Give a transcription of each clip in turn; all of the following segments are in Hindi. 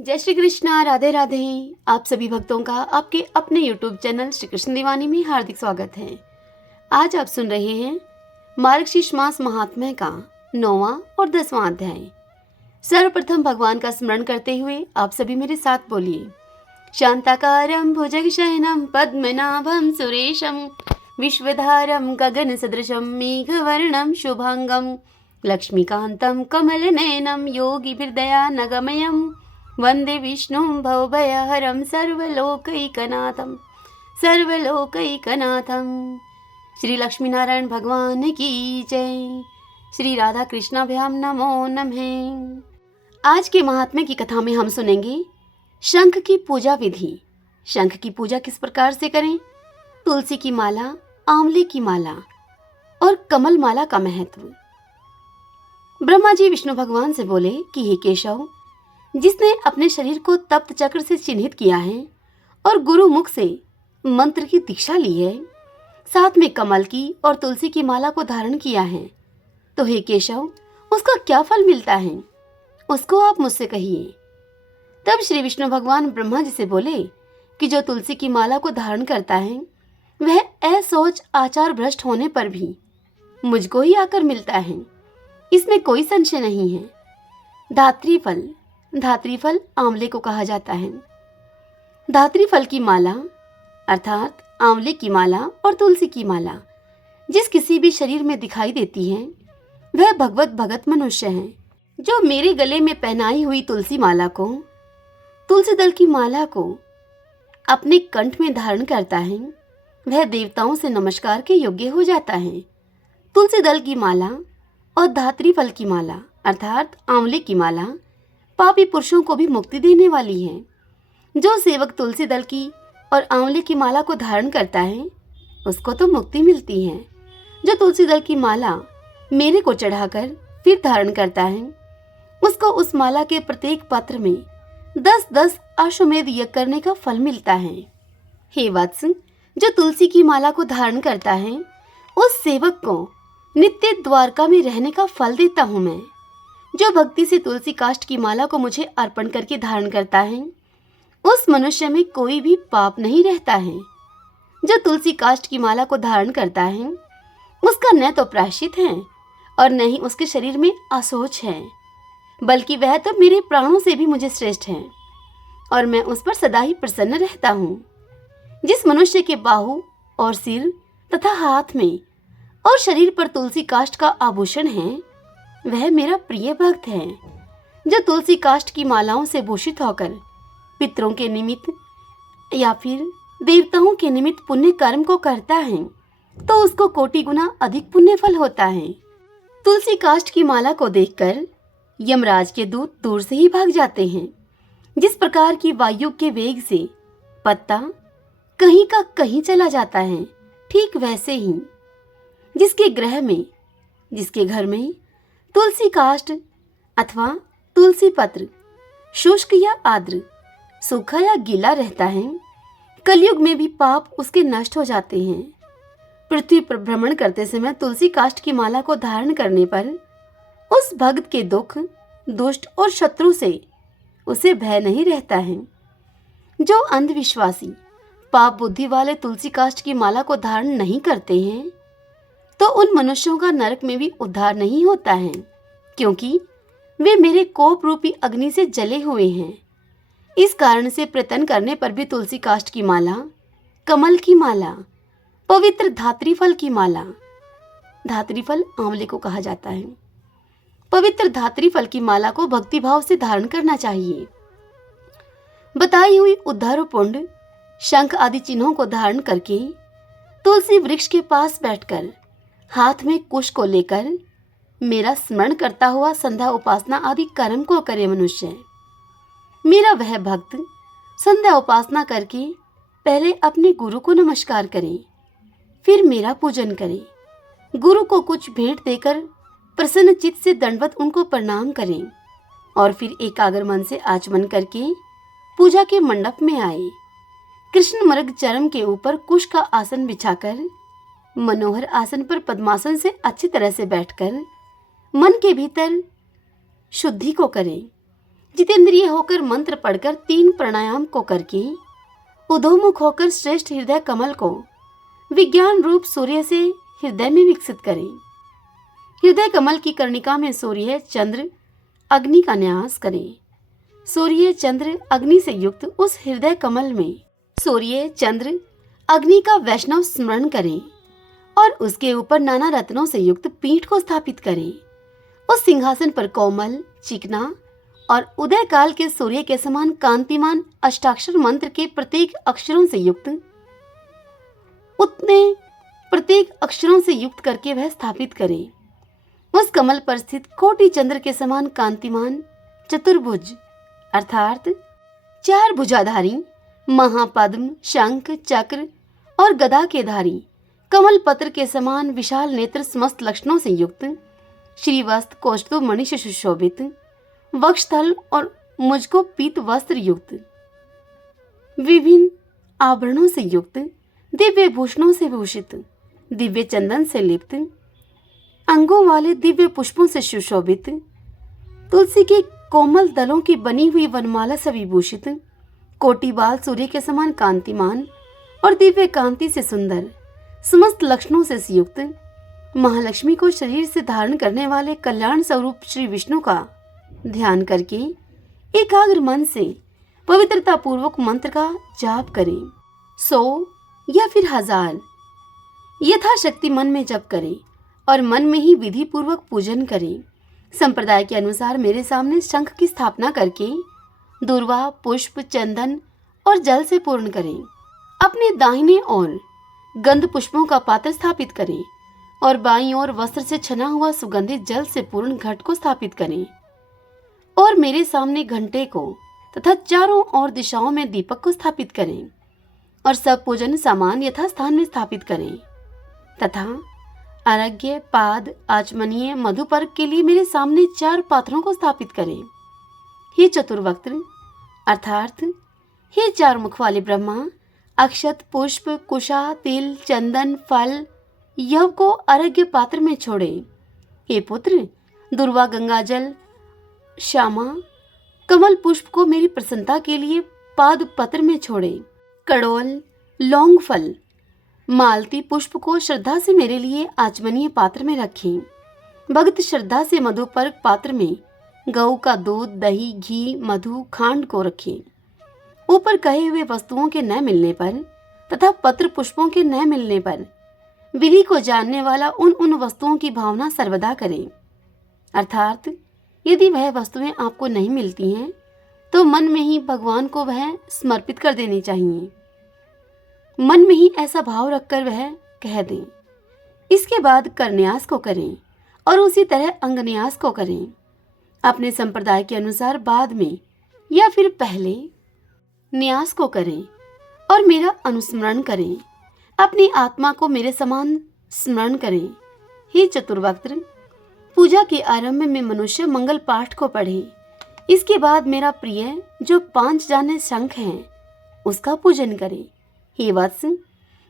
जय श्री कृष्णा, राधे राधे। आप सभी भक्तों का आपके अपने YouTube चैनल श्री कृष्ण दीवानी में हार्दिक स्वागत है। आज आप सुन रहे हैं मार्गशीर्ष मास महात्म्य का 9वां और 10वां अध्याय। सर्वप्रथम भगवान का स्मरण करते हुए आप सभी मेरे साथ बोलिए। शांताकारं भुजगशयनं पद्मनाभं सुरेशं विश्वधारं गगन सदृशं मेघवर्णं शुभांगं लक्ष्मीकान्तं कमलनयनं योगिभिर्दयानगमयं वंदे विष्णुं भवभयहरं सर्वलोकैकनाथं। श्री लक्ष्मी नारायण भगवान की जय। श्री राधा कृष्णाभ्याम नमो नमः। आज के महात्म्य की कथा में हम सुनेंगे शंख की पूजा विधि। शंख की पूजा किस प्रकार से करें, तुलसी की माला, आंवले की माला और कमल माला का महत्व। ब्रह्मा जी विष्णु भगवान से बोले कि हे केशव, जिसने अपने शरीर को तप्त चक्र से चिन्हित किया है और गुरु मुख से मंत्र की दीक्षा ली है, साथ में कमल की और तुलसी की माला को धारण किया है, तो हे केशव, उसका क्या फल मिलता है, उसको आप मुझसे कहिए। तब श्री विष्णु भगवान ब्रह्मा जी से बोले कि जो तुलसी की माला को धारण करता है वह असोच आचार भ्रष्ट होने पर भी मुझको ही आकर मिलता है, इसमें कोई संशय नहीं है। धात्री फल आंवले को कहा जाता है। धात्री फल की माला अर्थात आंवले की माला और तुलसी की माला जिस किसी भी शरीर में दिखाई देती है वह भगवत भगत मनुष्य है। जो मेरे गले में पहनाई हुई तुलसी माला को, तुलसी दल की माला को अपने कंठ में धारण करता है वह देवताओं से नमस्कार के योग्य हो जाता है। तुलसी दल की माला और धात्री फल की माला अर्थात आंवले की माला पापी पुरुषों को भी मुक्ति देने वाली है। जो सेवक तुलसी दल की और आंवले की माला को धारण करता है उसको तो मुक्ति मिलती है। जो तुलसी दल की माला मेरे को चढ़ाकर फिर धारण करता है उसको उस माला के प्रत्येक पत्र में 10-10 अश्वमेध यज्ञ करने का फल मिलता है। हे वत्स, जो तुलसी की माला को धारण करता है उस सेवक को नित्य द्वारका में रहने का फल देता हूँ मैं। जो भक्ति से तुलसी काष्ठ की माला को मुझे अर्पण करके धारण करता है उस मनुष्य में कोई भी पाप नहीं रहता है। जो तुलसी काष्ठ की माला को धारण करता है उसका न तो प्रायश्चित है और न ही उसके शरीर में असोच है, बल्कि वह तो मेरे प्राणों से भी मुझे श्रेष्ठ है और मैं उस पर सदा ही प्रसन्न रहता हूँ। जिस मनुष्य के बाहु और सिर तथा हाथ में और शरीर पर तुलसी काष्ठ का आभूषण है वह मेरा प्रिय भक्त है। जो तुलसी काष्ठ की मालाओं से भूषित होकर पितरों के निमित्त या फिर देवताओं के निमित्त पुण्य कर्म को करता है तो उसको कोटि गुना अधिक पुण्य फल होता है। तुलसी काष्ठ की माला को देखकर यमराज के दूत दूर से ही भाग जाते हैं। जिस प्रकार की वायु के वेग से पत्ता कहीं का कहीं चला जाता है, ठीक वैसे ही जिसके घर में तुलसी काष्ठ अथवा तुलसी पत्र शुष्क या आर्द्र, सूखा या गीला रहता है, कलयुग में भी पाप उसके नष्ट हो जाते हैं। पृथ्वी पर भ्रमण करते समय तुलसी काष्ठ की माला को धारण करने पर उस भक्त के दुख, दुष्ट और शत्रु से उसे भय नहीं रहता है। जो अंधविश्वासी पाप बुद्धि वाले तुलसी काष्ठ की माला को धारण नहीं करते हैं तो उन मनुष्यों का नरक में भी उद्धार नहीं होता है, क्योंकि वे मेरे कोप रूपी अग्नि से जले हुए हैं। इस कारण से प्रयत्न करने पर भी तुलसी काष्ठ की माला, कमल की माला, पवित्र धात्री फल की माला, धात्री फल आंवले को कहा जाता है, पवित्र धात्री फल की माला को भक्ति भाव से धारण करना चाहिए। बताई हुई उद्धार पुंड, शंख आदि चिन्हों को धारण करके तुलसी वृक्ष के पास बैठकर हाथ में कुश को लेकर मेरा स्मरण करता हुआ संध्या उपासना आदि कर्म को करे मनुष्य। मेरा वह भक्त संध्या उपासना करके पहले अपने गुरु को नमस्कार करे, फिर मेरा पूजन करे। गुरु को कुछ भेंट देकर प्रसन्न चित्त से दंडवत उनको प्रणाम करें और फिर एकाग्र मन से आचमन करके पूजा के मंडप में आए। कृष्ण मृग चरम के ऊपर कुश का आसन बिछाकर मनोहर आसन पर पद्मासन से अच्छी तरह से बैठकर मन के भीतर शुद्धि को करें। जितेंद्रिय होकर मंत्र पढ़कर 3 प्राणायाम को करके उधोमुख होकर श्रेष्ठ हृदय कमल को विज्ञान रूप सूर्य से हृदय में विकसित करें। हृदय कमल की कर्णिका में सूर्य चंद्र अग्नि का न्यास करें। सूर्य चंद्र अग्नि से युक्त उस हृदय कमल में सूर्य चंद्र अग्नि का वैष्णव स्मरण करें और उसके ऊपर नाना रत्नों से युक्त पीठ को स्थापित करें। उस सिंहासन पर कोमल, चिकना और उदय काल के सूर्य के समान कांतिमान अष्टाक्षर मंत्र के प्रत्येक अक्षरों से युक्त उतने प्रत्येक अक्षरों से युक्त करके वह स्थापित करें। उस कमल पर स्थित कोटि चंद्र के समान कांतिमान चतुर्भुज अर्थात 4 भुजाधारी महापद्म, शंख, चक्र और गदा के धारी कमल पत्र के समान विशाल नेत्र समस्त लक्षणों से युक्त श्रीवस्त्र कौस्तुभ मणि से सुशोभित वक्षस्थल और मुझको पीत वस्त्र युक्त विभिन्न आभरणों से युक्त दिव्य भूषणों से भूषित दिव्य चंदन से लिप्त अंगों वाले दिव्य पुष्पों से सुशोभित तुलसी के कोमल दलों की बनी हुई वनमाला से विभूषित कोटि बाल सूर्य के समान कांतिमान और दिव्य कांति से सुंदर समस्त लक्षणों से युक्त महालक्ष्मी को शरीर से धारण करने वाले कल्याण स्वरूप श्री विष्णु का ध्यान करके एकाग्र मन से पवित्रता पूर्वक मंत्र का जाप करें। 100 या फिर 1000 यथाशक्ति मन में जप करें और मन में ही विधि पूर्वक पूजन करें। संप्रदाय के अनुसार मेरे सामने शंख की स्थापना करके दूर्वा, पुष्प, चंदन और जल से पूर्ण करें। अपने दाहिने ओर गंध पुष्पों का पात्र स्थापित करें और बाईं ओर वस्त्र से छना हुआ सुगंधित जल से पूर्ण घट को स्थापित करें और मेरे सामने घंटे को तथा चारों ओर दिशाओं में दीपक को स्थापित करें और सब पूजन सामान यथास्थान में स्थापित करें तथा अर्घ्य, पाद, आचमनीय, मधुपर्क के लिए मेरे सामने 4 पात्रों को स्थापित करें। हे चतुर्वक्त्र अर्थात हे 4 मुख वाले ब्रह्मा, अक्षत, पुष्प, कुशा, तिल, चंदन, फल यव को अर्घ्य पात्र में छोड़े। हे पुत्र, दुर्वा गंगाजल, श्यामा, कमल पुष्प को मेरी प्रसन्नता के लिए पाद पत्र में छोड़े। कड़ोल, लौंग फल, मालती पुष्प को श्रद्धा से मेरे लिए आचमनीय पात्र में रखें। भक्त श्रद्धा से मधुपर्क पात्र में गऊ का दूध, दही, घी, मधु, खांड को रखें। ऊपर कहे हुए वस्तुओं के न मिलने पर तथा पत्र पुष्पों के न मिलने पर विधि को जानने वाला उन वस्तुओं की भावना सर्वदा करें। अर्थात यदि वह वस्तुएं आपको नहीं मिलती हैं तो मन में ही भगवान को वह समर्पित कर देनी चाहिए। मन में ही ऐसा भाव रखकर वह कह दें। इसके बाद करन्यास को करें और उसी तरह अंगन्यास को करें। अपने संप्रदाय के अनुसार बाद में या फिर पहले न्यास को करें और मेरा अनुस्मरण करें। अपनी आत्मा को मेरे समान स्मरण करें। हे चतुर्वक्त्र, पूजा के आरंभ में मनुष्य मंगल पाठ को पढ़े। इसके बाद मेरा प्रिय जो 5 जाने शंख हैं उसका पूजन करे। हे वत्स,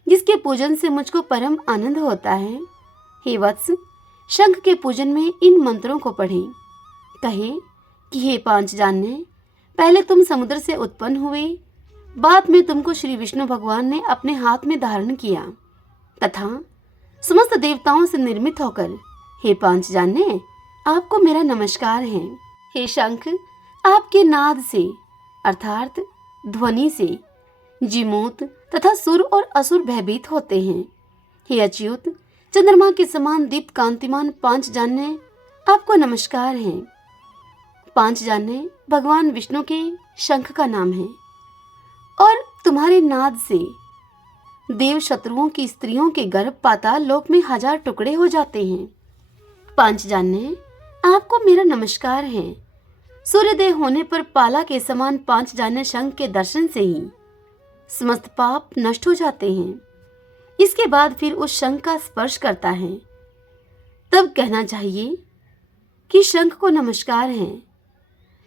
जिसके पूजन से मुझको परम आनंद होता है, हे वत्स, शंख के पूजन में इन मंत्रों को पढ़े। कहे कि हे 5 जानने, पहले तुम समुद्र से उत्पन्न हुए, बाद में तुमको श्री विष्णु भगवान ने अपने हाथ में धारण किया तथा समस्त देवताओं से निर्मित होकर, हे 5 जानने, आपको मेरा नमस्कार है। हे शंख, आपके नाद से अर्थात ध्वनि से जिमूत तथा सुर और असुर भयभीत होते हैं। हे अच्युत, चंद्रमा के समान दीप्त कांतिमान 5 जानने, आपको नमस्कार है। 5 जानने भगवान विष्णु के शंख का नाम है और तुम्हारे नाद से देव शत्रुओं की स्त्रियों के गर्भ पाताल लोक में 1000 टुकड़े हो जाते हैं। 5 जानने, आपको मेरा नमस्कार है। सूर्योदय होने पर पाला के समान 5 जानने शंख के दर्शन से ही समस्त पाप नष्ट हो जाते हैं। इसके बाद फिर उस शंख का स्पर्श करता है, तब कहना चाहिए कि शंख को नमस्कार है।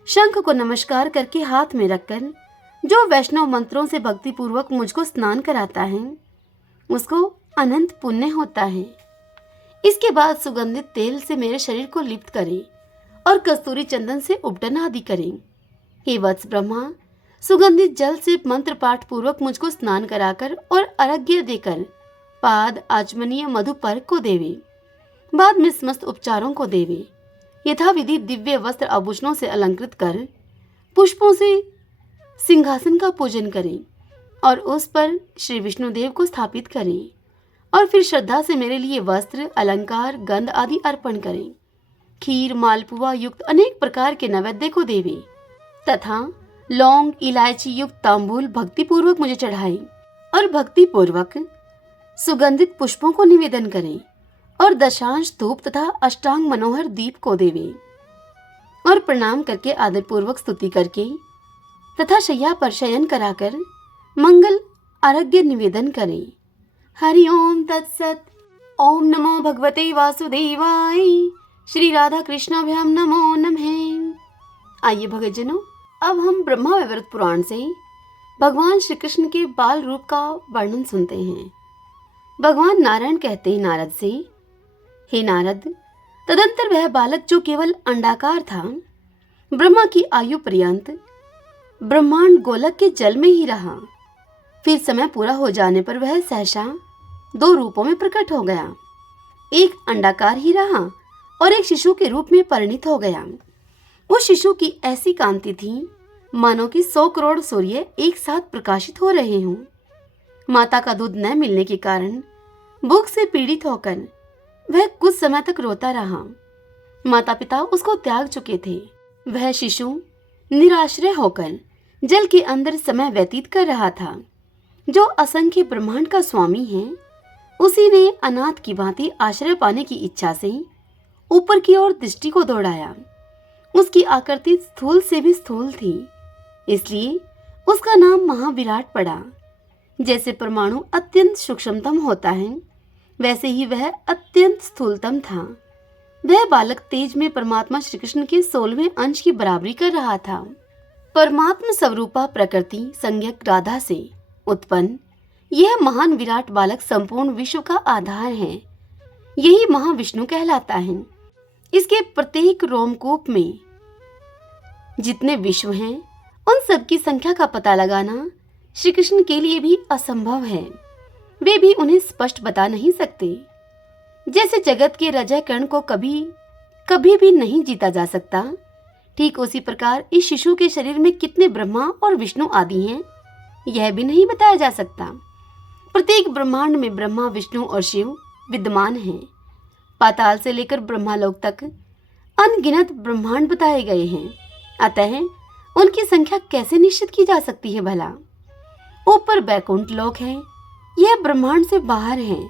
शंख को नमस्कार करके हाथ में रखकर जो वैष्णव मंत्रों से भक्ति पूर्वक मुझको स्नान कराता है उसको अनंत पुण्य होता है। इसके बाद सुगंधित तेल से मेरे शरीर को लिप्त करें और कस्तूरी चंदन से उपटन आदि करें। हे वत्स ब्रह्मा, सुगंधित जल से मंत्र पाठ पूर्वक मुझको स्नान कराकर और अर्घ्य देकर पाद आचमनीय मधुपर्क को देवे, बाद में समस्त उपचारों को देवे। यथाविधि दिव्य वस्त्र आभूषणों से अलंकृत कर पुष्पों से सिंहासन का पूजन करें और उस पर श्री विष्णुदेव को स्थापित करें और फिर श्रद्धा से मेरे लिए वस्त्र, अलंकार, गंध आदि अर्पण करें। खीर, मालपुआ युक्त अनेक प्रकार के नैवेद्य को देवे तथा लौंग, इलायची युक्त तांबूल भक्ति पूर्वक मुझे चढ़ाएं और भक्ति पूर्वक सुगंधित पुष्पों को निवेदन करें और दशांश धूप तथा अष्टांग मनोहर दीप को देवे और प्रणाम करके आदर पूर्वक स्तुति करके तथा शय्या पर शयन कराकर मंगल आरोग्य निवेदन करें। हरि ओम तत्सत। ओम नमो भगवते वासुदेवाय। श्री राधा कृष्णाभ्याम नमो नमः। आइए भगतजनों, अब हम ब्रह्मा वैवर्त पुराण से भगवान श्री कृष्ण के बाल रूप का वर्णन सुनते हैं। भगवान नारायण कहते हैं नारद से, हे नारद, तदंतर वह बालक जो केवल अंडाकार था, ब्रह्मा की आयु पर्यंत ब्रह्मांड गोलक के जल में ही रहा। फिर समय पूरा हो जाने पर वह सहसा 2 रूपों में प्रकट हो गया। एक अंडाकार ही रहा और एक शिशु के रूप में परिणित हो गया। उस शिशु की ऐसी कांति थी मानो कि 100 करोड़ सूर्य एक साथ प्रकाशित हो रहे हों। माता का दूध न मिलने के कारण भूख से पीड़ित होकर वह कुछ समय तक रोता रहा। माता पिता उसको त्याग चुके थे। वह शिशु निराश्रय होकर जल के अंदर समय व्यतीत कर रहा था। जो असंख्य ब्रह्मांड का स्वामी है, उसी ने अनाथ की भांति आश्रय पाने की इच्छा से ऊपर की ओर दृष्टि को दौड़ाया। उसकी आकृति स्थूल से भी स्थूल थी, इसलिए उसका नाम महाविराट पड़ा। जैसे परमाणु अत्यंत सूक्ष्मतम होता है, वैसे ही वह अत्यंत स्थूलतम था। वह बालक तेज में परमात्मा श्री कृष्ण के 16वें अंश की बराबरी कर रहा था। परमात्मा स्वरूपा प्रकृति संज्ञक राधा से उत्पन्न यह महान विराट बालक संपूर्ण विश्व का आधार है। यही महाविष्णु कहलाता है। इसके प्रत्येक रोमकूप में जितने विश्व हैं, उन सब की संख्या का पता लगाना श्री कृष्ण के लिए भी असंभव है। वे भी उन्हें स्पष्ट बता नहीं सकते। जैसे जगत के रजह कण को कभी भी नहीं जीता जा सकता, ठीक उसी प्रकार इस शिशु के शरीर में कितने ब्रह्मा और विष्णु आदि हैं, यह भी नहीं बताया जा सकता। प्रत्येक ब्रह्मांड में ब्रह्मा, विष्णु और शिव विद्यमान हैं। पाताल से लेकर ब्रह्मालोक तक अनगिनत ब्रह्मांड बताए गए हैं। अतः उनकी संख्या कैसे निश्चित की जा सकती है भला? ऊपर बैकुंठ लोक है, यह ब्रह्मांड से बाहर है।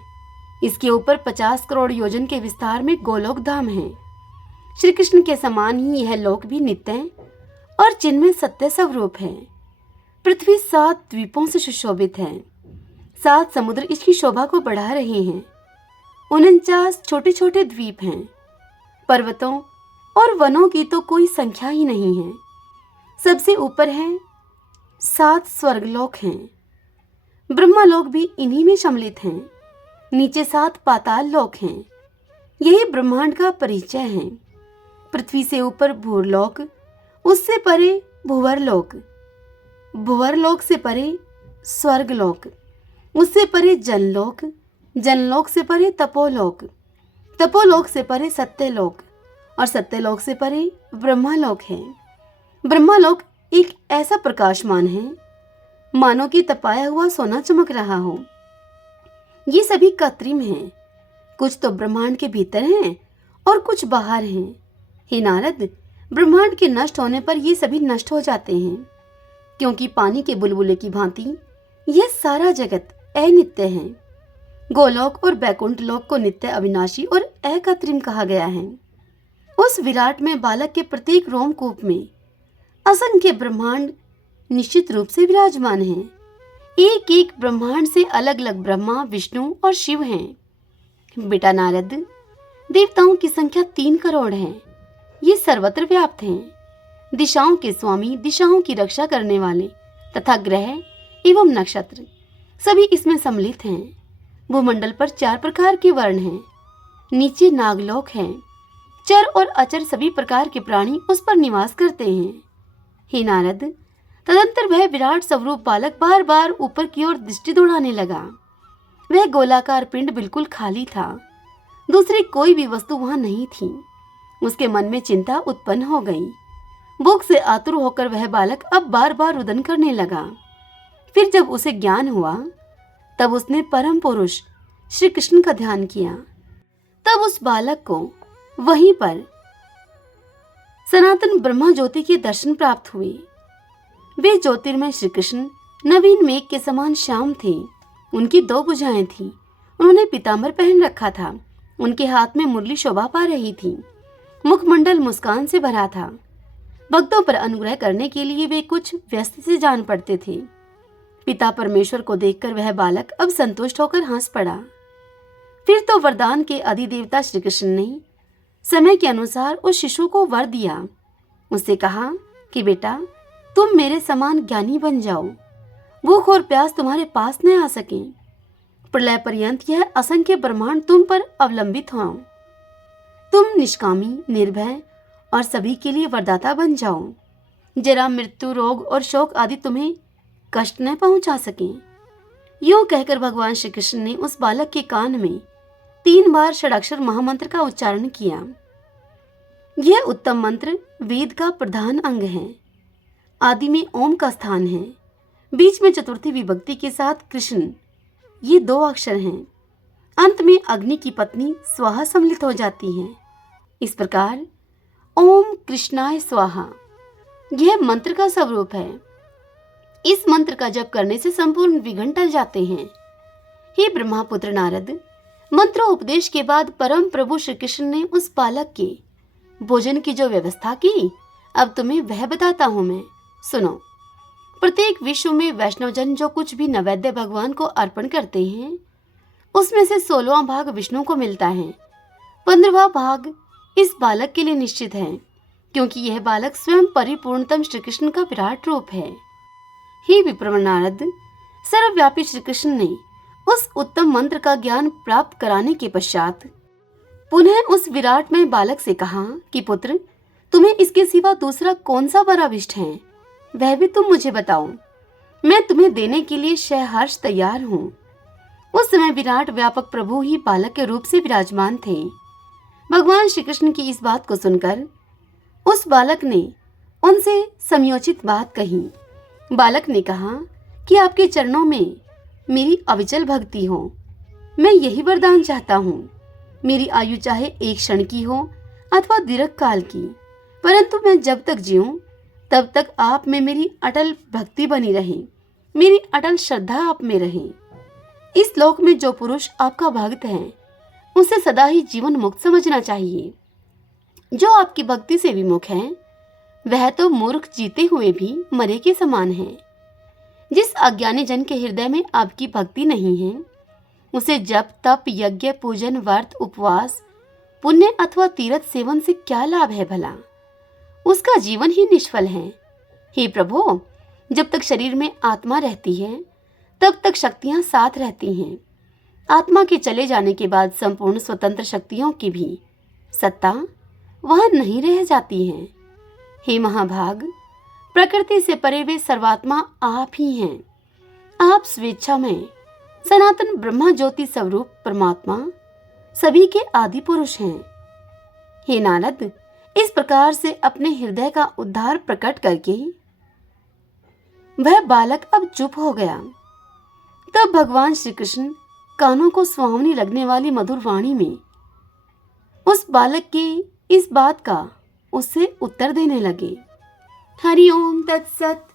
इसके ऊपर 50 करोड़ योजन के विस्तार में गोलोक धाम है। श्री कृष्ण के समान ही यह लोक भी नित्य और जिनमें सत्य स्वरूप है। पृथ्वी 7 द्वीपों से सुशोभित है। 7 समुद्र इसकी शोभा को बढ़ा रहे हैं। 49 छोटे छोटे द्वीप हैं। पर्वतों और वनों की तो कोई संख्या ही नहीं है। सबसे ऊपर है 7 स्वर्गलोक हैं। ब्रह्मालोक भी इन्हीं में सम्मिलित हैं। नीचे 7 पाताल लोक हैं। यही ब्रह्मांड का परिचय है। पृथ्वी से ऊपर भूरलोक, उससे परे भुवरलोक, भुवरलोक से परे स्वर्गलोक, उससे परे जनलोक, जनलोक से परे तपोलोक, तपोलोक से परे सत्यलोक और सत्यलोक से परे ब्रह्मालोक है। ब्रह्मालोक एक ऐसा प्रकाशमान है मानो कि तपाया हुआ सोना चमक रहा हो। ये सभी कृत्रिम हैं। कुछ तो ब्रह्मांड के भीतर हैं और कुछ बाहर हैं। हे नारद, ब्रह्मांड के नष्ट होने पर ये सभी नष्ट हो जाते हैं, क्योंकि पानी के बुलबुले की भांति यह सारा जगत अनित्य है। गोलोक और बैकुंठ लोक को नित्य, अविनाशी और अकृत्रिम कहा गया है। उस विराट में बालक के प्रत्येक रोमकूप में असंख्य ब्रह्मांड निश्चित रूप से विराजमान हैं। एक एक ब्रह्मांड से अलग अलग ब्रह्मा, विष्णु और शिव हैं। बेटा नारद, देवताओं की संख्या 3 करोड़ है। ये सर्वत्र व्याप्त हैं। दिशाओं के स्वामी, दिशाओं की रक्षा करने वाले तथा ग्रह एवं नक्षत्र सभी इसमें सम्मिलित हैं। भूमंडल पर 4 प्रकार के वर्ण हैं। नीचे नागलोक है। चर और अचर सभी प्रकार के प्राणी उस पर निवास करते हैं। हे नारद, तदंतर वह विराट स्वरूप बालक बार बार ऊपर की ओर दृष्टि दौड़ाने लगा। वह गोलाकार पिंड बिल्कुल खाली था, दूसरी कोई भी वस्तु वहां नहीं थी। उसके मन में चिंता उत्पन्न हो गई। भूख से आतुर होकर वह बालक अब बार बार रुदन करने लगा। फिर जब उसे ज्ञान हुआ तब उसने परम पुरुष श्री कृष्ण का ध्यान किया। तब उस बालक को वहीं पर सनातन ब्रह्मा ज्योति के दर्शन प्राप्त हुए। वे ज्योतिर्मय श्री कृष्ण नवीन मेघ के समान श्याम थे। उनकी 2 भुजाएं थीं। उन्होंने पीतांबर पहन रखा था। उनके हाथ में मुरली शोभा पा रही थी। मुखमंडल मुस्कान से भरा था। भक्तों पर अनुग्रह करने के लिए वे कुछ व्यस्त से जान पड़ते थे। पिता परमेश्वर को देखकर वह बालक अब संतुष्ट होकर हंस पड़ा। फिर तो वरदान के अधिदेवता श्री कृष्ण ने समय के अनुसार उस शिशु को वर दिया। उससे कहा कि बेटा, तुम मेरे समान ज्ञानी बन जाओ। भूख और प्यास तुम्हारे पास न आ सके। प्रलय पर्यंत यह असंख्य ब्रह्मांड तुम पर अवलंबित हो। तुम निष्कामी, निर्भय और सभी के लिए वरदाता बन जाओ। जरा, मृत्यु, रोग और शोक आदि तुम्हें कष्ट न पहुंचा सके। यूं कहकर भगवान श्री कृष्ण ने उस बालक के कान में 3 बार षडाक्षर महामंत्र का उच्चारण किया। यह उत्तम मंत्र वेद का प्रधान अंग है। आदि में ओम का स्थान है। बीच में चतुर्थी विभक्ति के साथ कृष्ण, ये 2 अक्षर हैं। अंत में अग्नि की पत्नी स्वाहा सम्मिलित हो जाती है। इस प्रकार ओम कृष्णाय स्वाहा यह मंत्र का स्वरूप है। इस मंत्र का जप करने से संपूर्ण विघ्न टल जाते हैं। हे ब्रह्मापुत्र नारद, मंत्रोपदेश के बाद परम प्रभु श्री कृष्ण ने उस बालक के भोजन की जो व्यवस्था की, अब तुम्हें वह बताता हूं मैं। सुनो। प्रत्येक विश्व में वैष्णवजन जो कुछ भी नैवेद्य भगवान को अर्पण करते हैं, उसमें से 16वां भाग विष्णु को मिलता है। 15वां भाग इस बालक के लिए निश्चित है, क्योंकि यह बालक स्वयं परिपूर्णतम श्री कृष्ण का विराट रूप है। हे विप्रवर नारद, सर्वव्यापी श्री कृष्ण ने उस उत्तम मंत्र का ज्ञान प्राप्त कराने के पश्चात पुनः उस विराटमय बालक से कहा कि पुत्र, तुम्हें इसके सिवा दूसरा कौन सा वर अभिष्ट है, वह भी तुम मुझे बताओ। मैं तुम्हें देने के लिए सहर्ष तैयार हूँ। उस समय विराट व्यापक प्रभु ही बालक के रूप से विराजमान थे। भगवान श्री कृष्ण की इस बात को सुनकर उस बालक ने उनसे समयोचित बात कही। बालक ने कहा कि आपके चरणों में मेरी अविचल भक्ति हो। मैं यही वरदान चाहता हूँ। मेरी आयु चाहे 1 क्षण की हो अथवा दीर्घ काल की, परंतु मैं जब तक जीऊं तब तक आप में मेरी अटल भक्ति बनी रहे, मेरी अटल श्रद्धा आप में रहे। इस लोक में जो पुरुष आपका भक्त है, उसे सदा ही जीवन मुक्त समझना चाहिए। जो आपकी भक्ति से विमुख है, वह तो मूर्ख जीते हुए भी मरे के समान है। जिस अज्ञानी जन के हृदय में आपकी भक्ति नहीं है, उसे जप, तप, यज्ञ, पूजन, व्रत, उपवास, पुण्य अथवा तीर्थ सेवन से क्या लाभ है भला? उसका जीवन ही निष्फल है। हे प्रभु, जब तक शरीर में आत्मा रहती है, तब तक शक्तियां साथ रहती हैं। आत्मा के चले जाने के बाद संपूर्ण स्वतंत्र शक्तियों की भी सत्ता वहां नहीं रह जाती है। हे महाभाग, प्रकृति से परे वे सर्वात्मा आप ही हैं। आप स्वेच्छा में सनातन ब्रह्मा ज्योति स्वरूप परमात्मा सभी के आदि पुरुष हैं। हे नारद, इस प्रकार से अपने हृदय का उद्धार प्रकट करके वह बालक अब चुप हो गया। तब भगवान श्री कृष्ण कानों को सुहावनी लगने वाली मधुर वाणी में उस बालक की इस बात का उससे उत्तर देने लगे। हरि ओम तत्सत।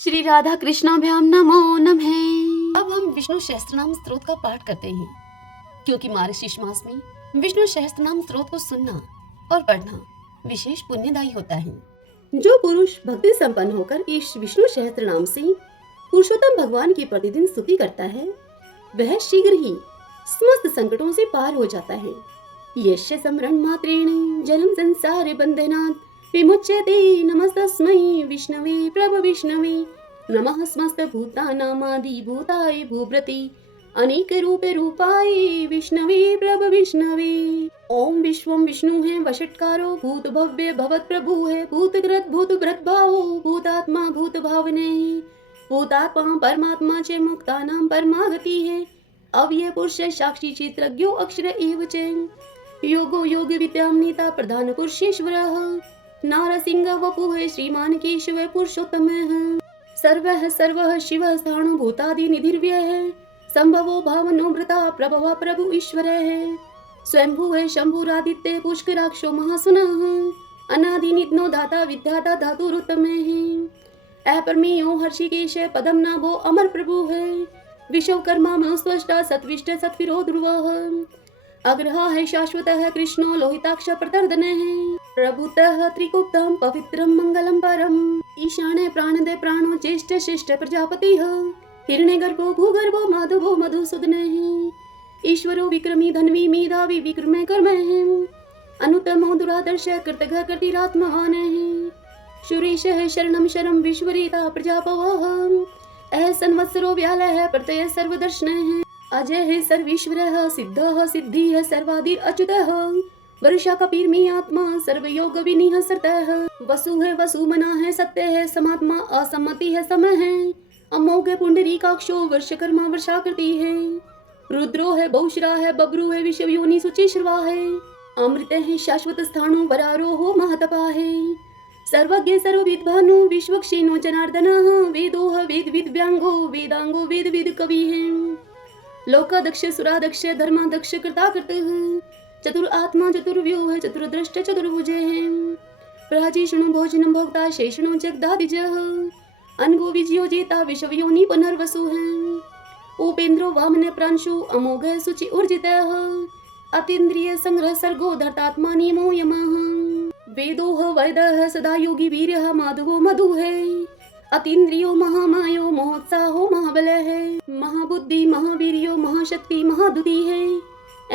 श्री राधा कृष्णाभ्याम नमो नमः। अब हम विष्णु सहस्त्रनाम स्तोत्र का पाठ करते हैं, क्योंकि मार्गशीर्ष मास में विष्णु सहस्त्रनाम स्तोत्र को सुनना और पढ़ना विशेष पुण्यदायी होता है। जो पुरुष भक्ति संपन्न होकर इस विष्णु सहस्त्रनाम से पुरुषोत्तम भगवान की प्रतिदिन स्तुति करता है, वह शीघ्र ही समस्त संकटों से पार हो जाता है। यस्य स्मरण मात्रेण जन्म संसार बंधनात् विमुच्यते। नमस्तस्मै विष्णवे प्रभ विष्णवे। नमः समस्त भूतानामादि भूताय भूभृते अनेक रूपे रूपाय विष्णवे प्रभ विष्णवे। ओम विश्वम विष्णु है वषटकारो भूत भव्य भवत प्रभु है भूतकृत भूत भृत भावो भूतात्मा भूत भावने। भूतात्मा परमात्मा चे मुक्तानां परमागति है। अव्यय पुरुष साक्षी चित्रज्ञो अक्षर एव च। योगो योग विद्यां नीता प्रधान पुरुषेश्वरः। नारसिंह वपुः श्रीमान केशव पुरुषोत्तमः। सर्वः सर्वः शिवः स्थाणु भूतादि निधिर्व्यः। संभवो भावनो भृता प्रभव प्रभु ईश्वरः। स्वयंभू है शंभुरादित्य पुष्कराक्षो महासुनः। अनादि निधनो दाता विद्याता धातुरुत्तमे है। अपरमेयो हर्षिकेश पदम नाभो अमर प्रभु है। विश्वकर्मा मनुस्वष्टा सत्विष्ट सत्विरो ध्रुवः। अग्रह है शाश्वत है कृष्णो लोहिताक्ष प्रतर्दन है। प्रभुतः त्रिकुप्तम पवित्रम मंगलम परम। ईशाने प्राणदे प्राणो ज्येष्ठ श्रेष्ठ प्रजापतिः। हिरण्यगर्भो भूगर्भो माधवो मधुसूदनः। ईश्वरो विक्रमी धन्वी मेधावी विक्रमे कर्मे है। अनुत्तमो दुरादर्श कृतघ्न कृतिरात्मवान है। सुरेश है शरणम शरम विश्वरीता प्रजापवः। अह संवत्सरो व्यालः प्रत्यय सर्वदर्शन है। अजय है सर्वेश्वरः सिद्धः सिद्धि है सर्वादि अच्युतः। वर्षा कपीर में आत्मा सर्वयोग विनिह सरतः। वसु है वसुमना है सत्य है समात्मा असम्मति है समय है। अमोघ पुंडरीकाक्षो वर्षकर्मा वर्षाकृति है। रुद्रो है बहुश्रा है बब्रू है विश्व योनि सुचिश्रवा है। अमृत है शाश्वत स्थाणु वरारोहो महतपा है। सर्वज्ञ सर्वविद्भानु विश्वक्षेनो जनार्दनः। वेदोह वेद विद्व्यांगो वेदांगो वेद विद कवि है। लोकादक्ष सुरादक्ष धर्मादक्ष कृताकृतः। चतुर आत्मा चतुर्व्यूह चतुर्दृष्ट चतुर्भुज है। प्राचीषणो भोजनं भोक्ता शेषणो जगदादिजः। अनगो विजयो जेता विश्व योनि पुनर्वसु है। उपेन्द्रो वामन प्रांशु अमोघ सुचि ऊर्जितः। अतीन्द्रिय संग्रह सर्गो धर्तात्मा नियमो यमः। वेदोह वैदः सदा योगी वीर्यः माधवो मधु है। अतीन्द्रियो महामायो महोत्साहो महाबल है। महाबुद्धि महावीर्यो महाशक्ति महादुति है।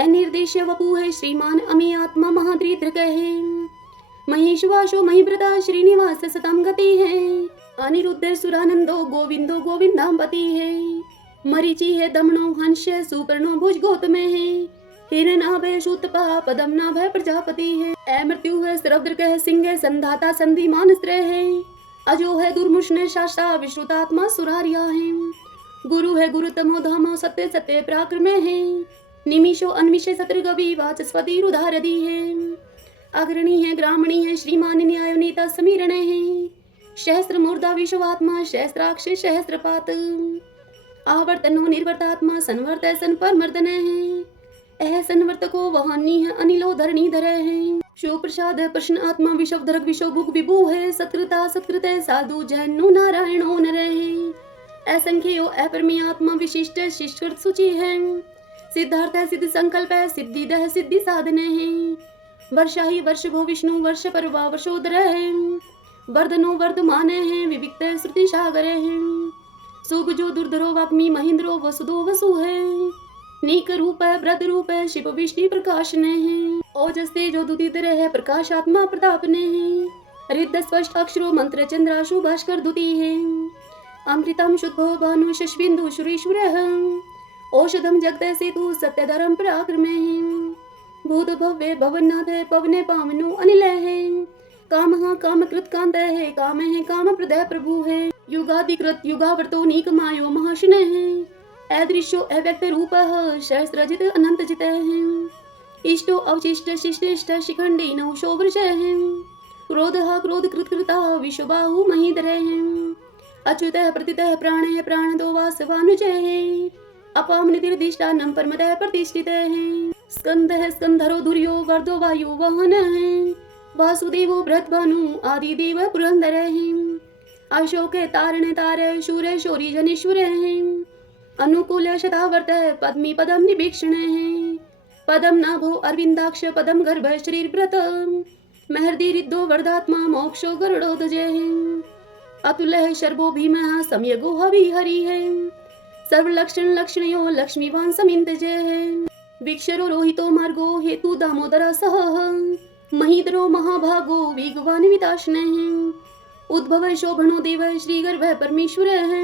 अनिर्देश्य वपु है श्रीमान अमी आत्मा महादृढ है। महेशवासो महिव्रता श्रीनिवास सताम गति है। अनिरुद्ध सुरानंदो गोविंदो गोविंदाम्पति है। मरीचि है दमनो हंस सुपर्णो भुज गौतम है। हिरनाभ शूतपा पदम नाभ प्रजापति है। अमृत्यु है सरवदृक है सिंह संधाता संधिमान स्त्र है। अजो है दुर्मुष्ण शास्ता विश्रुतात्मा सुरारिया है। गुरु है गुरुतमो धामो सत्य सत्य पराक्रम है। निमिषो अन्विष सत्रगवि वाचस्पति रुधारदी है। अग्रणी है ग्रामणी है श्रीमान न्याय नेता समीरण है। सहस्त्र मूर्धा विश्वात्मा सहस्त्राक्ष सहस्त्रपात। आवर्तनो निर्वर्तात्मा संवर्त सन पर मर्दन है। अह संवर्तको वहानी है अनिलो धरणी धर है। शिव प्रसाद प्रश्न आत्मा विश्व धरक विश्व भुग विभु है। सत्कृता सत्कृत साधु जैनो नारायणो नर है। असंख्यो अपरमी आत्मा विशिष्ट शिष्ट सूचि है। सिद्धार्थ सिद्ध संकल्प है सिद्धि दह सिद्धि साधन है। वर्षा ही वर्ष भो विष्णु वर्ष परवा वर्षोदर है। वर्धनो वर्धमान है विविक्त श्रुति सागर है। सुभजो दुर्धरो वाग्मी महेंद्रो वसुदो वसु है। नीक रूप है व्रत रूप है शिव विष्णु प्रकाशन है। ओजस तेजो दुदित है प्रकाश आत्मा प्रताप ने है। रिद्ध स्पष्ट अक्षरो मंत्र चंद्राशु भास्कर दुति है। अमृतम शुद्धो भानु शशबिंदु सुरेश्वर है। औषधम जगत सेतु सत्य धर्म पराक्रम है। भूत भव्य भवनाथ है पवने पावनो अनिल है। काम कामकृत कांत है काम प्रदय प्रभु है। युगाधिकृत युगावर्तो नीक मायो महाशन है। अदृश्यो अव्यक्त रूप सहस्रजित अनंत जित है। इष्टो अवशिष्ट शिष्टिष्ट शिखंडी नौ शोभृश है। क्रोध क्रोध कृतकृता विश्वबाहु महीधर है। अच्युत प्रतित प्राण प्राण दो वासवानुज है। अपाम निर्दिष्टा नम परमतः प्रतिष्ठित है। स्कंद स्कंधरो धुर्यो वर्धो वायु वाहन है। वासुदेवो बृहत भानु आदि देव पुरंदर है। अशोक तारण तार शूर शौरी जनेश्वर है। अनुकूल शतावर्त पद्मी पदम निभीक्षण है। पदम नाभो अरविंदाक्ष पदम गर्भ शरीर व्रत। महर्दि रिद्धो वर्धात्मा मोक्षो गरुड़ो ध्वज है। अतुल है शर्भो भीम सम्यगो हवि हरि है। सर्वलक्षण लक्षणयो लक्ष्मीवान समिंत जय है। विक्षरो रोहितो मार्गो हेतु दामोदर सह। महीधरो महाभागो वेगवान विताशन है। उद्भव शोभनो देव श्री गर्भ परमेश्वर है।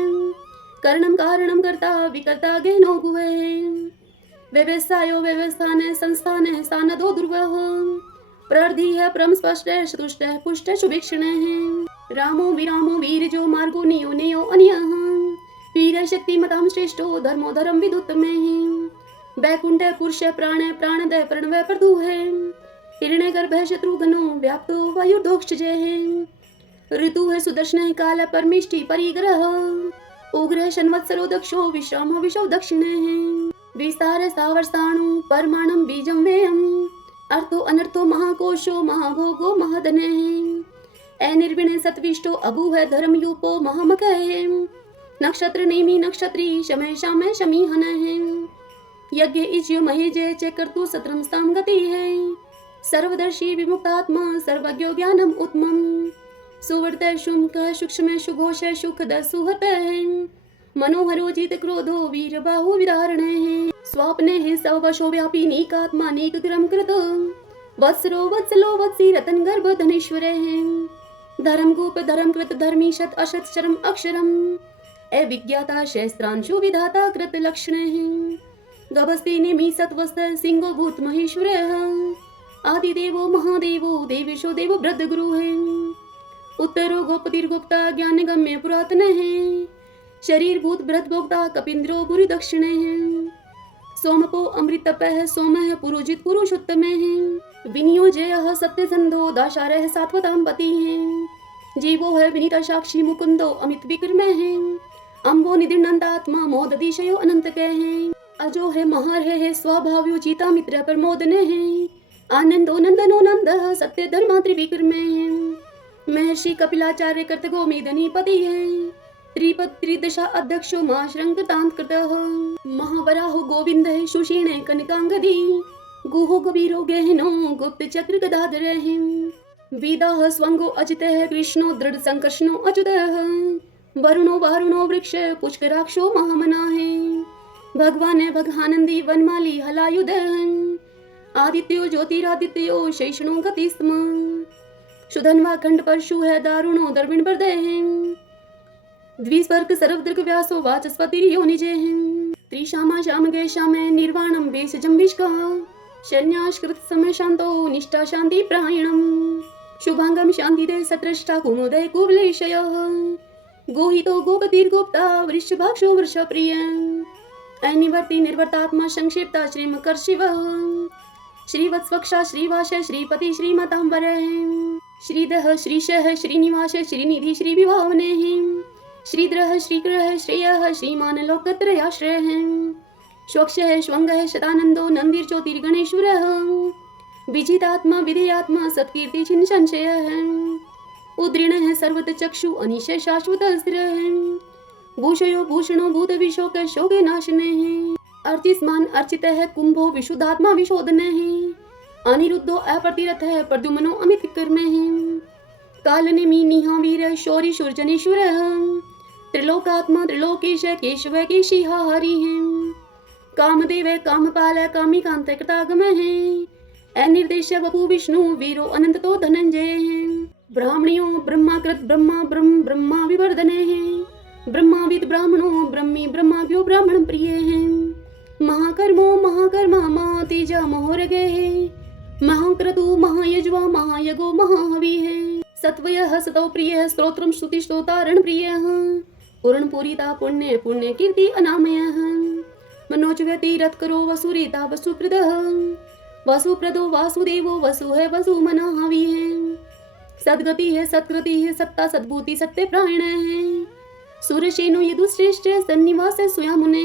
करणम कारणम कर्ता विकर्ता गहनो गुहे व्यवस्थायो व्यवस्थाने संस्थाने स्थानदो दुर्वह प्रर्धीह परम स्पष्ट चतुष्ट पुष्ट सुभिक्षण रामो विरामो वीरजो मार्गो नियो नेयो अन्यः वीर शक्ति मताम श्रेष्ठो धर्मो धर्म विदुत्तमे वैकुंठ पुरुष प्राण प्राणदय प्रणवय प्रदुहे हिरण्य गर्भ शत्रुघ्नो व्याप्तो वायुर्दोक्षजय ऋतु है सुदर्शन काल परमिष्टि परिग्रह उग्र शन्वत्सरो दक्षो विश्रामो विशो दक्षिणे विस्तार स्थावरस्थाणु परमाणु बीजम वेयम अर्थो अनर्थो महाकोशो महाभोगो महदने अनिर्विण सत्विष्टो अभु है धर्म यूपो महामक नक्षत्र नेमी नक्षत्री शमय शामय शमीहन है यज्ञ इच्य महेजय च कर्तु सत्रम स्थाम गति है सर्वदर्शी विमुक्तात्मा सर्वज्ञो ज्ञानम उत्तमम सुवर्त शुंक सूक्ष्म सुघोष सुखद सुहत मनोहरोजित क्रोधो वीर बाहु विदारण स्वाप्ने है सवशो व्यापी नीकात्मा नीक क्रम कृत वत्सरो वत्सलो वत्सी रतन गर्भ धनेश्वर धर्म गोप धर्म कृत धर्मी शत अशत शरम अक्षरम अविज्ञाता शस्त्रांशु विधाता कृत लक्षण गभस्ति निमि सत्वस्त सिंहो भूत महेश्वर आदिदेवो महादेवो देवेशो देव वृद्ध गुरु है उत्तरो गोपतिर्गुप्ता ज्ञान गम्य पुरातन है शरीर भूत भ्रत भोक्ता कपिंद्रो गुरु दक्षिण है सोमपो अमृतपः सोम पुरोजित पुरुषोत्तम है विनियोजय सत्य संधो दाशारह सात्वताम पति है जीवो है विनीता साक्षी मुकुंदो अमित विक्रम है अम्बो निधिनंदात्मा मोदतिशयो अनंत कह अजो है महार है स्वभाव्यो जीता मित्र प्रमोदन है आनंदो नंदनो नंद सत्य धर्मा त्रिविक्रम है महर्षि कपिलाचार्य कर्तगो मेदनी पति है त्रिपद त्रिदशा अध्यक्षो महाश्रंकृतांत कृतः महावराहो गोविंद है सुषीणे कनकांगदी गुहो कबीरो गहनो गुप्त चक्र गदाधर है वेदाः स्वंगो अजित है कृष्णो दृढ़ संकर्षणो अच्युतः वरुणो वारुणो वृक्ष पुष्कराक्षो महामना है भगवान है भगानंदी वनमाली हलायुध आदित्यो ज्योतिरादित्यो शैषणो गतिस्म सुधन्वा खंड परशु है दारुणो दर्विण हृदय द्विस्वर्ग सर्वदृग व्यासो वाचस्पतिर्यो निजे त्रिशामा श्याम गए श्यामे निर्वाणम वेशजम विष्का शन्याश्कृत समय शांतो निष्ठा शांति प्रायणम शुभांगम शांति दे सत्रष्टा कुमोदय कुवलेशय गोहितो गोपतिर्गुप्ता वृषभाक्षो वृषप्रिय अनिवर्ति निर्वर्तात्मा संक्षिप्ता श्रीमकर्षिव श्रीवत्स्वक्षा श्रीवास श्रीपति श्रीमतांबर श्रीदह श्रीशः श्रीनिवास श्रीनिधि श्रीविभावने श्रीद्रः श्रीकृः श्रेयः श्रीमान लोकत्रयाश्रय स्वक्षः स्वंगः शतानंदो नंदिर ज्योतिर्गणेश्वरः विजितात्मा विधेयात्मा सत्कीर्ति छिन्न संशयः उद्रीणः सर्वत चक्षु अनिश शाश्वत स्थिरः भूषयो भूषणो भूत विशोक शोक नाशने अर्चिस्मान अर्चित है कुंभो विशुद्धात्मा विशोधने अनिरुद्धो अप्रतिरथ है प्रद्युमनो अमित कर्म कालनेमि निहा वीर शौरी शूर्जनेश्वर त्रिलोकात्मा त्रिलोकेश केशव केशिहा हरि कामदेव कामपाल कामिकांत कृतागम है अनिर्देश वपु विष्णु वीरो अनंत तो धनंजय ब्राह्मणियो ब्रह्माकृत ब्रह्मा ब्रह्म ब्रह्मा विवर्धने ब्रह्माविद ब्राह्मणो ब्रह्मी ब्रह्माव्यो ब्राह्मण प्रिय है महाकर्मो महाकर्मा महातेजा महोरगे महाक्रतु महायज्वा महायगो महाहवि है सत्वयः सतो प्रिय स्तोत्रम श्रुति स्तोतारण प्रिय पूर्ण पूरिता पुण्य पुण्य कीर्ति अनामयः मनोज व्यतीरथ करो वसुरीता वसुप्रदः वसुप्रदो वासुदेवो वसु है वसु मना हवि है सदगति है सत्कृति है सत्ता सद्भूति सत्य प्राण है सूरसेनो यदुश्रेष्ठ सन्निवास सुया मुने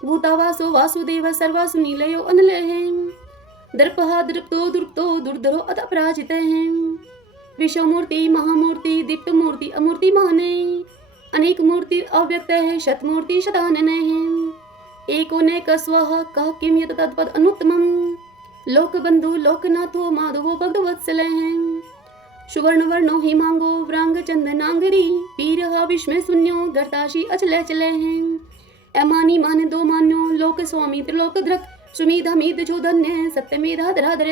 भूतावासो वासुदेव सर्वासु नीलयो अनल दर्पहा दृप्तो दुर्प्तो दुर्धरो अत पराजित विश्वमूर्ति महामूर्ति दीप्त मूर्ति अमूर्ति माने अनेक मूर्ति अव्यक्त है शतमूर्ति शतानन एको नेक स्वः कः किम यत तत्पद अनुत्तमं लोकबंधु लोकनाथो माधवो भगवत्सल सुवर्ण वर्णो हिमांगो व्रांग चंदनांगरी पीरहा विस्मय शून्यो गर्ताशी अचल चले अमानी मान दो मान्यो लोक स्वामी त्रिलोक द्रक सुमेधा मेध जो धन्य सत्यमेधा धराधर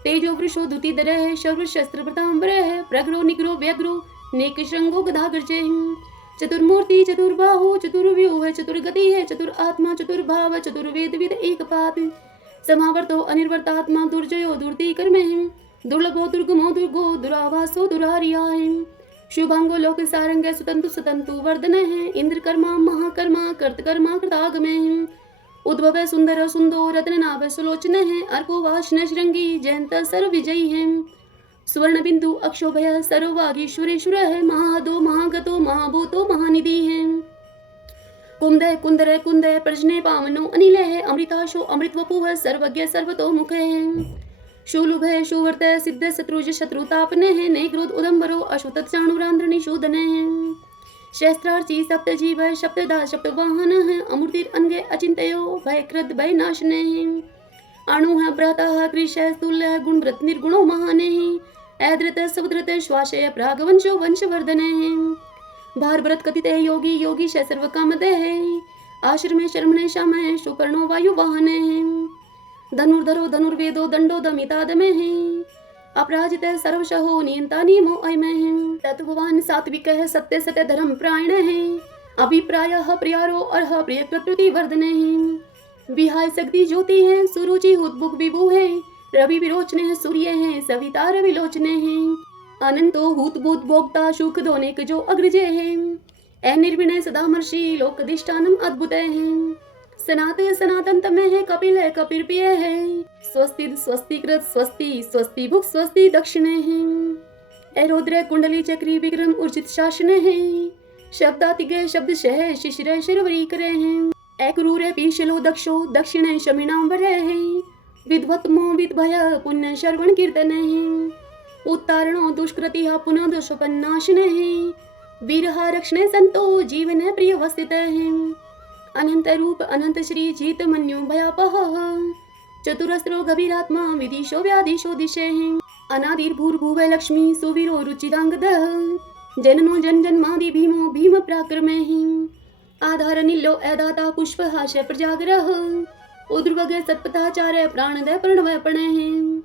तेजो वृषो दुति दर शौर्य शस्त्र प्रतांबर प्रग्रो निग्रो व्यग्रो नेक श्रृंगो गदागर चतुर्मूर्ति चतुर्बाहु चतुर्व्यूह चतुर्गति है, चतुर आत्मा चतुर्भाव चतुर्वेद विद एक पात, समावर्तो अनिर्वर्तात्मा दुर्जयो दुर्ति कर्मे, दुर्लभो दुर्गमो दुर्गो दुरावासो दुरारिया है, शुभांगो लोक सारंग सुतंतु सुतंतु वर्धन है, इंद्र कर्मा महाकर्मा कर्तकर्मा कृतागमे है, उद्भव सुंदर सुंदो रत्न नाभ सुलोचन है, अर्को वाशन श्रृंगी जयंत सर्व विजयी है, सुवर्ण बिंदु अक्षोभय सर्ववागीश्वरेश्वर है, महादो महागतो महाभूतो महानिधि है, कुंदय कुंदर कुंदय प्रजने पावनो अनिल है, अमृताशो अमृत वपु है, सर्वज्ञ सर्वतो मुख है, शूलुभ है शूवर्त सिद्ध शत्रुज शत्रुतापने है, ने क्रोध उदम्बरो अशुत चाणुरांध्र निशूदन है, शस्त्रार्ची सप्त जीव है, सप्तदा सप्त वाहन है, अमूर्तिर अनगे अचिंतयो भय कृत भय नाशने है, अणु है भ्राता कृष्य तुल्य गुण व्रत निर्गुणो महाने है, ऐद्रत समुद्रत श्वासय प्रागवंशो वंशवर्धन है, भार व्रत कथित योगी योगी शय सर्व कामदे है, आश्रमे शर्मणे शामय सुपर्णो वायु वाहन है, धनुर्धरो धनुर्वेदो दंडो दमितादमे है, अपराजित सर्वशहो नियंता नियमो अयमे है, तत्ववान सात्विक है सत्य सत्य धर्म प्रायण है, अभिप्राय प्रियारो अर्ह प्रिय प्रकृति वर्धन है, विहाय शक्ति ज्योति है, सुरुचि हुतबुक विभु है, रवि विरोचने हैं सूर्य हैं, सविता रवि लोचने हैं, अनंतो हूत भूत भोक्ता सुख दोनेक जो अग्रजय हैं, ए निर्विणय सदा मर्षि लोकधिष्ठानम अद्भुत हैं, सनात सनातन तमे है, कपिल है कपिल प्रिय है, स्वस्ति स्वस्तिकृत स्वस्ति स्वस्ति भुक स्वस्ति दक्षिणे हैं, ए रुद्र कुंडली चक्री विक्रम उर्जित शासने हैं, शब्दातिगे शब्द शह शिशिर शिरवरी करे हैं, एक रूरे पीशलो दक्षो दक्षिणे शमिनाम वरे हैं, विद्वत्मो विद्भय पुण्य श्रवण कीर्तन है, उत्तारणो दुष्कृति पुनः दोषोपन्नाशने है, वीरहा रक्षणे संतो जीवन प्रिय वस्तित है, अनंत रूप अनंत श्री जीत मन्यु भयापह, चतुरस्रो गभीरात्मा विदिशो व्यादिशो दिशे है, अनादिर्भूर्भुव लक्ष्मी सुवीरो रुचिरांगदः, जननो जन जन्मादि भीमो भीम पराक्रमे है, आधार नीलो ऐदाता पुष्पहास प्रजाग्रह, उद्रवग सत्पथाचार्य प्राणदय प्रणवय पणे हैं,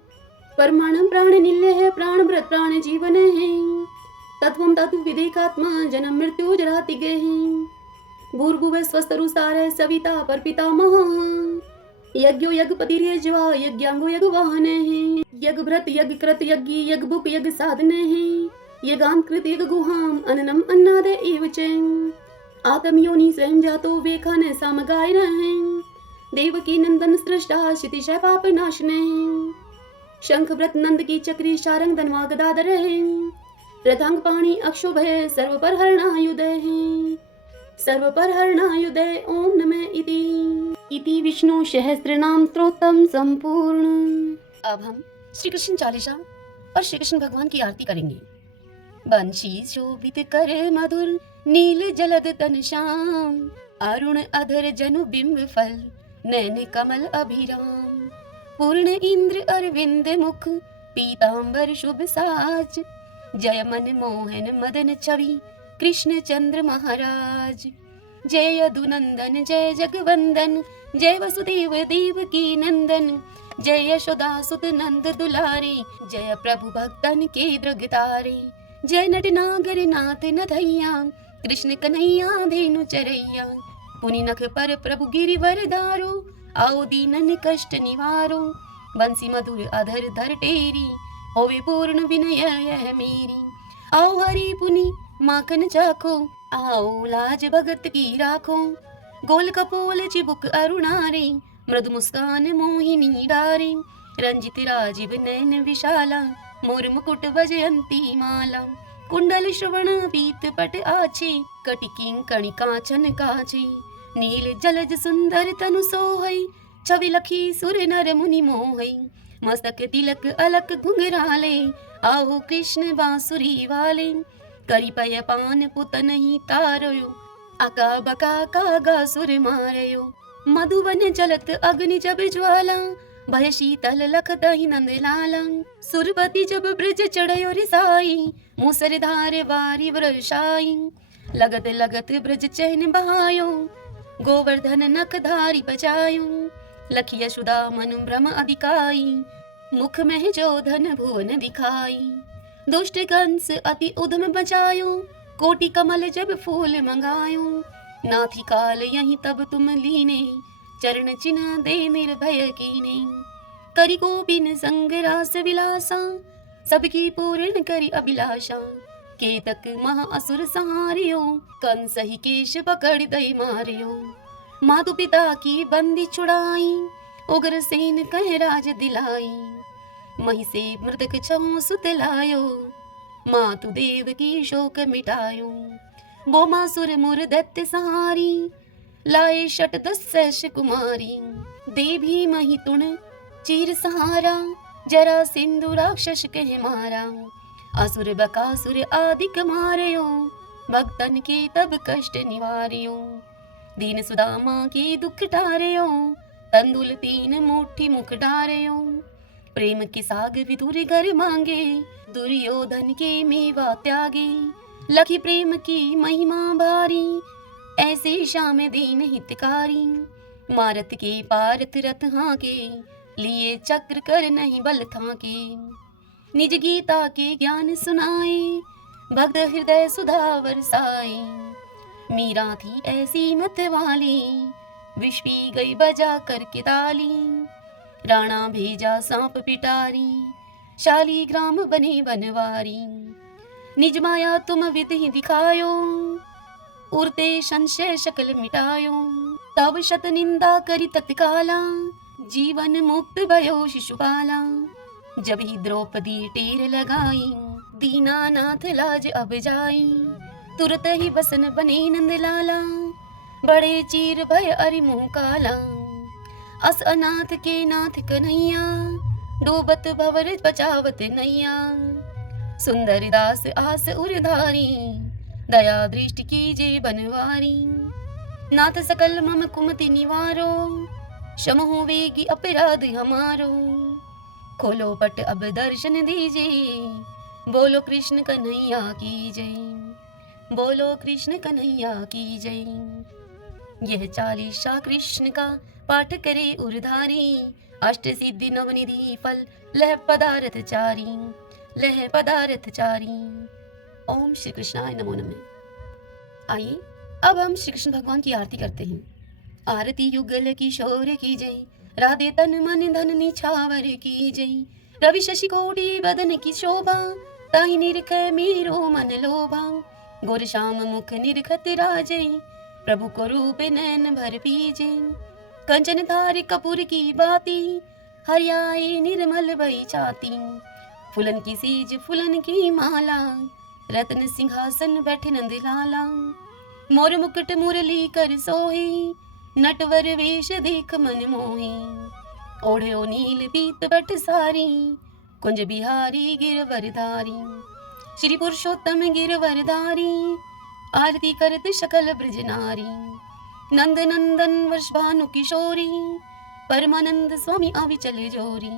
परमाणु प्राण निल्य है प्राण व्रत प्राण जीवन है, तत्वम तत्व विदेकात्मा जन्म मृत्यु जराति गे हैं, भूर्भुव स्वस्तरुसार सविता पर पितामह, यज्ञो यज्ञपति ज्वा यज्ञांगो यज्ञ वाहन है, यज्ञ भ्रत यज्ञ कृत यज्ञ यज्ञ भुप यज्ञ साधने हैं, यज्ञाम कृत यज्ञ गुहाम अन्नम अन्नाद एव च, आत्म योनि स्वयं जातो वेखान सामगाय हैं, देवकी नंदन सृष्टा क्षितिशय पाप नाशने, शंख व्रत नंद की चक्री शारंग धनवा गदाधर है, रथांग पाणी अक्षोभय सर्व पर हरणायुदय है, सर्व पर हरणायुदय ओम नमः इति विष्णु सहस्त्रनाम स्तोत्रम संपूर्ण। अब हम श्री कृष्ण चालीसा और श्री कृष्ण भगवान की आरती करेंगे। बंशी शोभित कर मधुर नील जलद तन श्याम, अरुण अधर जनु बिंब फल नैन कमल अभिराम, पूर्ण इंद्र अरविंद मुख पीतांबर शुभ साज, जय मन मोहन मदन छवि कृष्ण चंद्र महाराज, जय यदुनंदन जय जगवंदन जय वसुदेव देव की नंदन, जय यशोदा सुत नंद दुलारे, जय प्रभु भक्तन के दृगतारे, जय नट नागर नाथ नथैया कृष्ण कन्हैया धेनु चरैया, पुनि नख पर प्रभु गिरिवर धारो, आओ दीनन कष्ट निवारो, बंसी मधुर अधर धर टेरी, होवे पूर्ण विनय यह मेरी, आओ हरि पुनि माखन चाखो, आओ लाज भगत की राखो, गोल कपोल चिबुक अरुणारे, मृदु मुस्कान मोहिनी डारे, रंजित राजीव नयन विशाला, मोर मुकुट वजयंती माला, कुंडल श्रवण पीत पट आछे, कटिकिं कणिकाचन काचे, नील जलज सुंदर तनु सोहै, छवि लखी सुर नर मुनि मोहै, मस्तक तिलक अलक घुंघराले, आओ कृष्ण बांसुरी वाले, करी पय पान पुत नहीं तारयो, अका बका कागा सुर मारयो, मधुवन जलत अग्नि जब ज्वाला, भय शीतल लखत ही नंद लाला, सुरपति जब ब्रज चढ़यो रिसाई, मूसरधार वारी वर्षाई, लगत लगत ब्रज चैन बहायो, गोवर्धन नख धारी बचायो, लखी यशोदा मनु भ्रम अधिकाई, मुख में जो धन भुवन दिखाई, दुष्ट कंस अति उधम बचायो, कोटि कमल जब फूल मंगायो, नाथी काल यहीं तब तुम लीने, चरण चिन्ह दे निर्भय कीने। करी गोबिन संग रास विलासा, सबकी पूर्ण करी अभिलाषा। केतक महा असुर सहारियो, कंस ही केश पकड़ दई मारियो। मातु पिता की बंदी छुड़ाई, उग्र सेन कह राज दिलाई। मही से मृतक छऊ सुत लायो, मातु देव की शोक मिटायो। बोमासुर मुर दैत्य सहारी, लाए शट दस कुमारी। देवी मही तुण चीर सहारा, जरा सिंधु राक्षस कह मारा। असुर बकासुर आदिक मारयो, भक्तन के तब कष्ट निवार्यो। दीन सुदामा के दुख टारयो, तंदुल तीन मुट्ठी मुख डारयो। प्रेम के साग विदुर घर मांगे, दुर्योधन के मेवा त्यागे। लखी प्रेम की महिमा भारी, ऐसे श्याम दीन हितकारी। मारत के पारथ रथ हाके, लिए चक्र कर नहीं बल थाके। निज गीता के ज्ञान सुनाए, भक्त हृदय सुधा बरसाए। मीरा थी ऐसी मत वाली, विष पी गई बजा करके ताली। राणा भेजा सांप पिटारी, शालीग्राम बने बनवारी। निज माया तुम विधि दिखायो, उड़ते संशय शकल मिटायो। तब शत निंदा करी तत्काला, जीवन मुक्त भयो शिशुपाला। जब ही द्रौपदी टेर लगाई, दीनानाथ लाज अब जाई। तुरत ही बसन बने नंदलाला, बड़े चीर भय अरि मुँह काला। अस अनाथ के नाथ कन्हैया, डूबत भवर बचावत नैया। सुंदर दास आस उरधारी, दया दृष्टि कीजे बनवारी। नाथ सकल मम कुमति निवारो, क्षमहु वेगी अपराध हमारो। खोलो पट अब दर्शन दीजिए, बोलो कृष्ण कन्हैया की जय। बोलो कृष्ण कन्हैया की जय। यह चालीसा कृष्ण का पाठ करे उरधारी। अष्ट सिद्धि नवनिधि फल लह पदार्थ चारी, लह पदार्थ चारी। ओम श्री कृष्णाय नमो नमः। आइए अब हम श्री कृष्ण भगवान की आरती करते हैं। आरती युगल किशोर की जय, राधे तन मन धन निछावर की जय। रवि शशि कोटि बदन की शोभा, ताहि निरख मेरो मन लोभा। गोर श्याम मुख निरखत राजै, प्रभु को रूप नैन भर पीजे। कंचन धार कपूर की बाती, हरियाए निर्मल भई छाती। फुलन की सीज फुलन की माला, रत्न सिंहासन बैठे नंदलाला। मोर मुकुट मुरली कर सोहे, नटवर वेश देख मन मोहे। ओढ़ो नील पीत बट सारी, कुंज बिहारी गिरवरधारी। श्री पुरुषोत्तम गिरवरधारी, आरती करत सकल ब्रज नारी। नंद नंदन वर्ष भानु किशोरी, परमानंद स्वामी अविचल जोरी।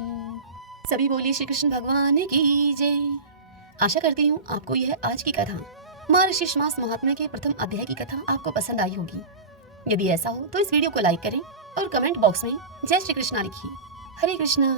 सभी बोलिए श्री कृष्ण भगवान की जय। आशा करती हूँ आपको यह आज की कथा महर्षि मास महात्म्य के प्रथम अध्याय की कथा आपको पसंद आई होगी। यदि ऐसा हो तो इस वीडियो को लाइक करें और कमेंट बॉक्स में जय श्री कृष्णा लिखिए। हरे कृष्णा।